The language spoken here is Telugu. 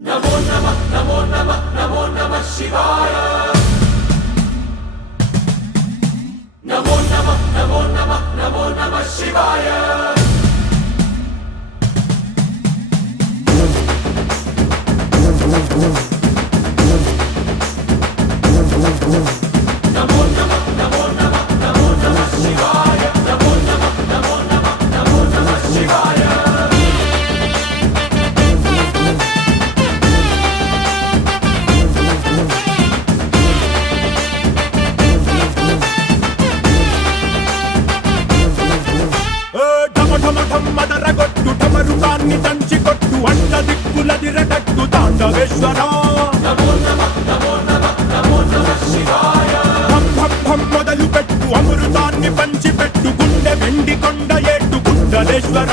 नमो नमः नमो नमः नमो नमः शिवाय। नमो नमः नमो नमः नमो नमः शिवाय। नमो नमः नमो नमः नमो नमः शिवाय। नमो नमः नमो नमः नमो नमः शिवाय। మదరగొట్టు ఢమరుకాన్ని దంచికొట్టు అంట దిక్కులదిరగట్టు తాండవేశ్వర नमो नमः नमो नमः नमो नमः शिवाय। భం భం భం మొదలు పెట్టు అమృతాన్ని పంచిపెట్టు గుండె వెండి కొండ ఏట్టు గుండలేశ్వర